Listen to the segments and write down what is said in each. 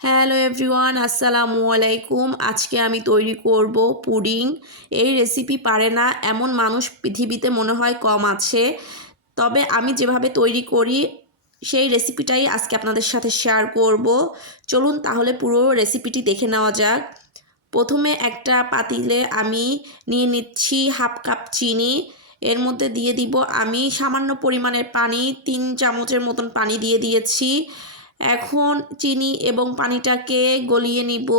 Hello everyone, আসসালামু আলাইকুম। আজকে আমি তৈরি করব পুডিং। এই রেসিপি পারে না, এমন মানুষ পৃথিবীতে মনে হয় কম আছে। তবে আমি যেভাবে তৈরি করি, সেই রেসিপিটাই আজকে আপনাদের সাথে শেয়ার করব। চলুন তাহলে পুরো রেসিপিটি দেখে নেওয়া যাক। প্রথমে একটা পাতিলে আমি নিয়ে নিচ্ছি হাফ কাপ চিনি। এর মধ্যে দিয়ে দিব, আমি সামান্য পরিমাণের পানি, তিন চামচের মতন পানি দিয়ে দিয়েছি। এখন চিনি এবং পানিটাকে গলিয়ে নিব।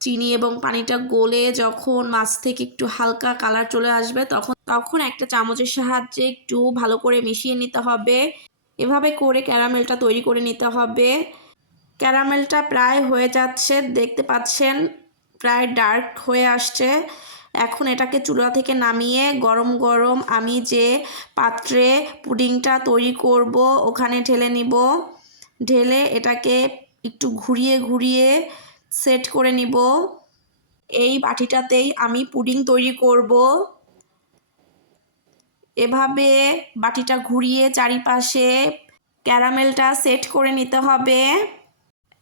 চিনি এবং পানিটা গলে যখন মাছ থেকে একটু হালকা কালার চলে আসবে, তখন তখন একটা চামচের সাহায্যে একটু ভালো করে মিশিয়ে নিতে হবে। এভাবে করে ক্যারামেলটা তৈরি করে নিতে হবে। ক্যারামেলটা প্রায় হয়ে যাচ্ছে, দেখতে পাচ্ছেন প্রায় ডার্ক হয়ে আসছে। এখন এটাকে চুলা থেকে নামিয়ে গরম গরম আমি যে পাত্রে পুডিংটা তৈরি করব, ওখানে ঢেলে নিব। ঢেলে এটাকে একটু ঘুরিয়ে ঘুরিয়ে সেট করে নিব। এই বাটিটাতেই আমি পুডিং তৈরি করব। এভাবে বাটিটা ঘুরিয়ে চারিপাশে ক্যারামেলটা সেট করে নিতে হবে।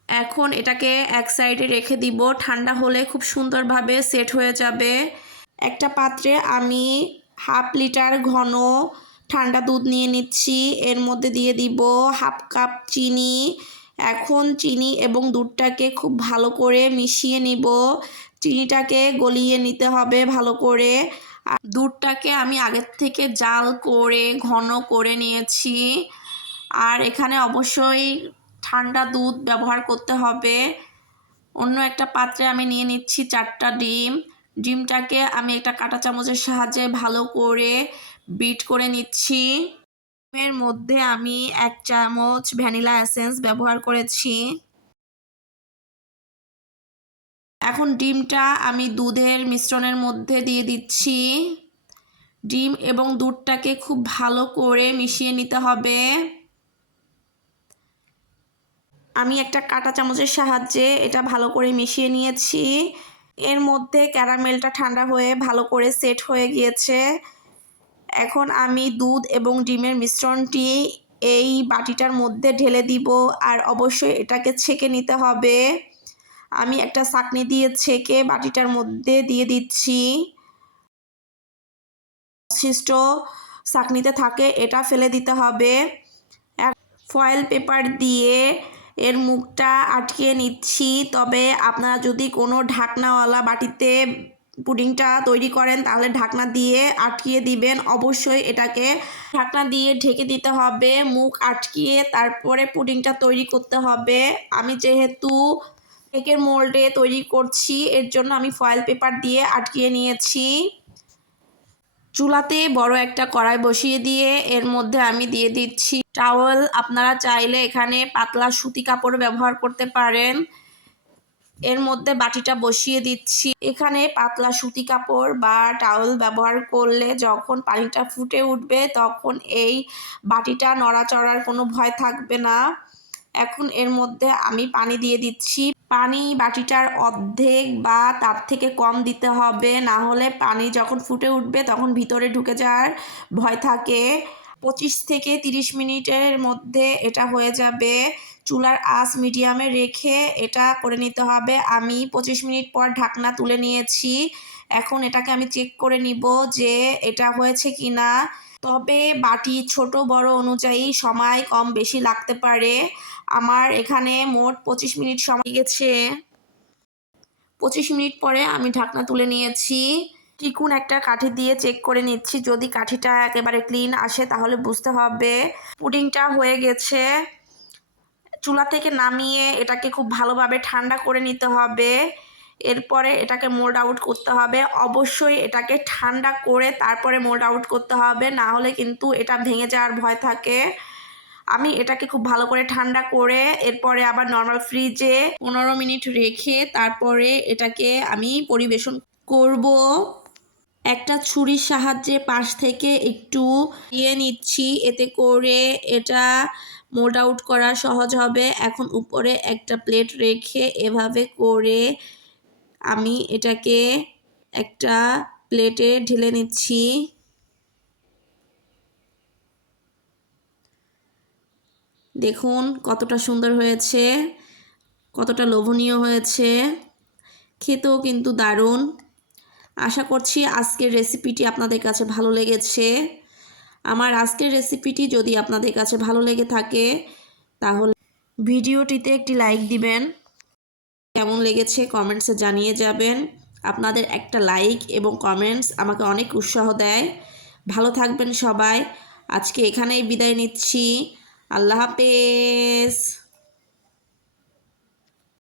এখন এটাকে এক সাইডে রেখে দিব। ঠান্ডা হলে খুব সুন্দরভাবে সেট হয়ে যাবে। একটা পাত্রে আমি হাফ লিটার ঘন ঠান্ডা দুধ নিয়ে নিচ্ছি। এর মধ্যে দিয়ে দিব হাফ কাপ চিনি। এখন চিনি এবং দুধটাকে খুব ভালো করে মিশিয়ে নিব। চিনিটাকে গলিয়ে নিতে হবে ভালো করে। দুধটাকে আমি আগের থেকে জাল করে, ঘন করে নিয়েছি। আর এখানে অবশ্যই ঠান্ডা দুধ ব্যবহার করতে হবে। অন্য একটা পাত্রে আমি নিয়ে নিচ্ছি চারটা ডিম। ডিমটাকে আমি একটা কাঁটা চামচের সাহায্যে ভালো করে বিট করে নিচ্ছি। এর মধ্যে আমি এক চামচ ভ্যানিলা এসেন্স ব্যবহার করেছি। এখন ডিমটা আমি দুধের মিশ্রণের মধ্যে দিয়ে দিচ্ছি। ডিম এবং দুধটাকে খুব ভালো করে মিশিয়ে নিতে হবে। আমি একটা কাঁটা চামচের সাহায্যে এটা ভালো করে মিশিয়ে নিয়েছি। এর মধ্যে ক্যারামেলটা ঠান্ডা হয়ে ভালো করে সেট হয়ে গিয়েছে। এখন আমি দুধ এবং ডিমের মিশ্রণটি এই বাটিটার মধ্যে ঢেলে দিব আর অবশ্যই এটাকে ছেঁকে নিতে হবে। আমি একটা চাকনি দিয়ে ছেঁকে বাটিটার মধ্যে দিয়ে দিচ্ছি। অবশিষ্ট চাকনিতে থাকে এটা ফেলে দিতে হবে। ফয়েল পেপার দিয়ে এর মুখটা আটকে নিচ্ছি। তবে আপনারা যদি কোনো ঢাকনাওয়ালা বাটিতে পুডিংটা তৈরি করেন, তাহলে ঢাকনা দিয়ে আটকিয়ে দিবেন। অবশ্যই এটাকে ঢাকনা দিয়ে ঢেকে দিতে হবে, মুখ আটকিয়ে তারপরে পুডিংটা তৈরি করতে হবে। আমি যেহেতু কেকের মোল্ডে তৈরি করছি, এর জন্য আমি ফয়েল পেপার দিয়ে আটকিয়ে নিয়েছি। চুলাতে বড় একটা কড়াই বসিয়ে দিয়ে এর মধ্যে আমি দিয়ে দিচ্ছি টাওয়েল। আপনারা চাইলে এখানে পাতলা সুতি কাপড় ব্যবহার করতে পারেন। এর মধ্যে বাটিটা বসিয়ে দিচ্ছি। এখানে পাতলা সুতি কাপড় বা টাওয়েল ব্যবহার করলে যখন পানিটা ফুটে উঠবে তখন এই বাটিটা নড়াচড়ার কোনো ভয় থাকবে না। এখন এর মধ্যে আমি পানি দিয়ে দিচ্ছি। পানি বাটিটার অর্ধেক বা তার থেকে কম দিতে হবে। না হলে পানি যখন ফুটে উঠবে তখন ভিতরে ঢুকে যাওয়ার ভয় থাকে। পঁচিশ থেকে তিরিশ মিনিটের মধ্যে এটা হয়ে যাবে। চুলার আঁচ মিডিয়ামে রেখে এটা করে নিতে হবে। আমি পঁচিশ মিনিট পর ঢাকনা তুলে নিয়েছি। এখন এটাকে আমি চেক করে নিব যে এটা হয়েছে কি না তবে বাটি ছোট, বড় অনুযায়ী সময় কম বেশি লাগতে পারে। আমার এখানে মোট পঁচিশ মিনিট সময় গেছে পঁচিশ মিনিট পরে আমি ঢাকনা তুলে নিয়েছি। টিকুন একটা কাঠি দিয়ে চেক করে নিচ্ছি। যদি কাঠিটা একেবারে ক্লিন আসে তাহলে বুঝতে হবে পুডিংটা হয়ে গেছে। চুলা থেকে নামিয়ে এটাকে খুব ভালোভাবে ঠান্ডা করে নিতে হবে। এরপরে এটাকে মোল্ড আউট করতে হবে। অবশ্যই এটাকে ঠান্ডা করে তারপরে মোল্ড আউট করতে হবে। না হলে কিন্তু এটা ভেঙে যাওয়ার ভয় থাকে। আমি এটাকে খুব ভালো করে ঠান্ডা করে এরপরে আবার নর্মাল ফ্রিজে পনেরো মিনিট রেখে তারপরে এটাকে আমি পরিবেশন করব। একটা ছুরির সাহায্যে পাশ থেকে একটু দিয়ে নিচ্ছি। এতে করে এটা মোল্ড আউট করা সহজ হবে। এখন উপরে একটা প্লেট রেখে এভাবে করে আমি এটাকে একটা প্লেটে ঢেলে নিচ্ছি। দেখুন কতটা সুন্দর হয়েছে, কতটা লোভনীয় হয়েছে। খেতেও কিন্তু দারুণ। আশা করছি আজকের রেসিপিটি আপনাদের কাছে ভালো লেগেছে। আমার আজকের রেসিপিটি যদি আপনাদের কাছে ভালো লেগে থাকে, তাহলে ভিডিওটিতে একটি লাইক দিবেন। কেমন লেগেছে কমেন্টসে জানিয়ে যাবেন। আপনাদের একটা লাইক এবং কমেন্টস আমাকে অনেক উৎসাহ দেয়। ভালো থাকবেন সবাই। আজকে এখানেই বিদায় নিচ্ছি। আল্লাহ হাফেজ।